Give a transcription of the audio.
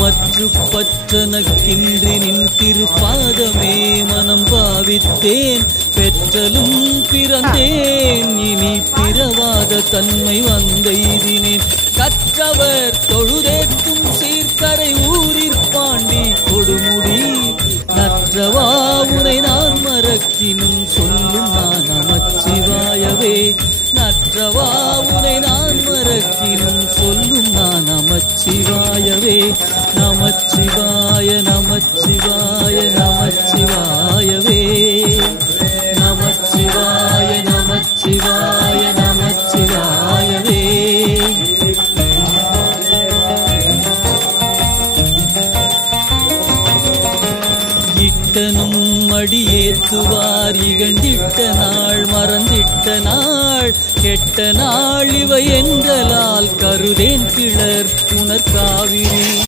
மற்று பற்றனக்கின்றி நின் திருப்பாதமே மனம் பாவித்தேன். பெற்றலும் பிறந்தேன், இனி பிறவாத தன்மை வந்தெய்தினேன். கற்றவர் தொழுதேத்தும் சீர்கரை ஊரிற்பாண்டி கொடுமுடி நற்றவா உனை நான் மறக்கினும் சொல்லும் நான் நமச்சிவாயவே. நற்றவா உனை நான் மறக்கினும் சொல்லும் நான் நமச்சிவாயவே. நமச்சிவாய நமச்சிவாய நமச்சிவாயவே. நமச்சிவாய நமச்சிவாய நமச்சிவாயவே. இட்டனும் அடியேத்துவார் இகழ்ந்திட்ட நாள் மறந்திட்ட நாள் கெட்ட நாள் இவை என்றலால் கருதேன் கிளர் புனர்காவிரி.